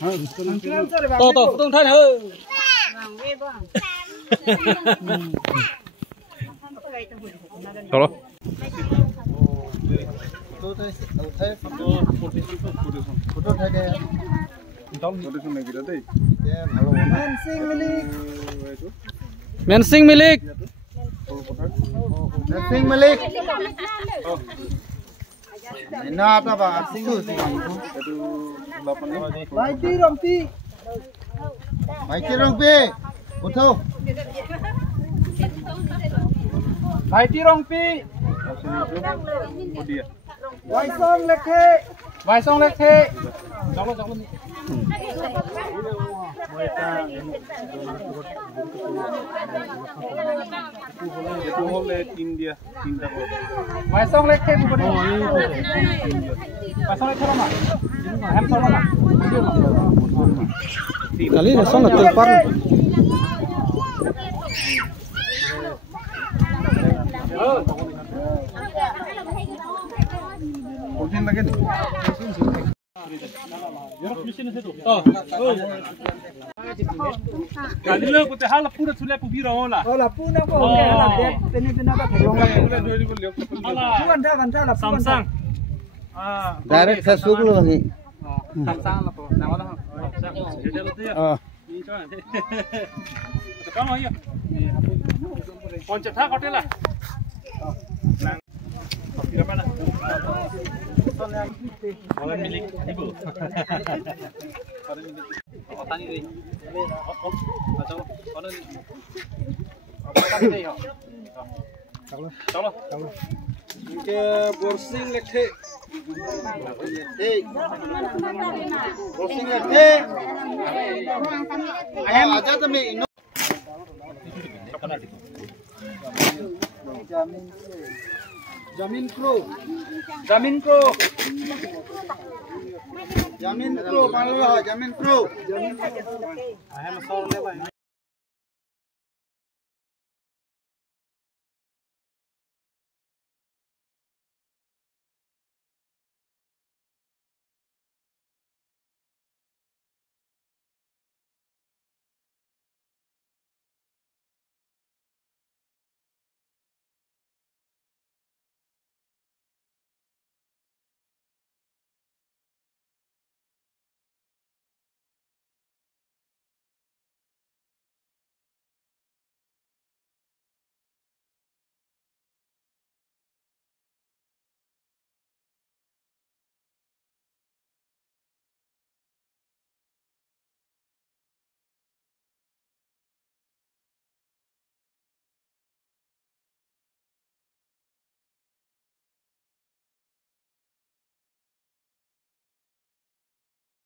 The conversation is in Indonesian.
to tung thân hơ Tolo. Foto thay deh. Mensing milik. Mensing milik. Ini apa bang? Maiti rompi. Foto. Maiti rompi. Vaisong lekhe. Chalo. itu hole India tinta ko. Vaisong lekhe bukan. Vaisong lekhe mana? Hamsong mana? Kali ni song telpon. Portin lagi nih. Kali lo kita hal pura sudah pubiro lah. Oh lah puna ko. Ini apa thegong lah. Ganda lah. Samsung. Direct Facebook lo lagi. Samsung lah po. Nama dah. Jadi lo tu ya. Ini cuman. Kamu ayo. Koncat tak hotel lah. Kopi mana? Orang milik ibu. Orang tani ni. Macam mana ni? Tani ni. Chalo. Ke borsing lekhe. Borsing lekhe. Ayam aja tapi ino. Jamin Pro. Jamin Pro. Jamin Pro.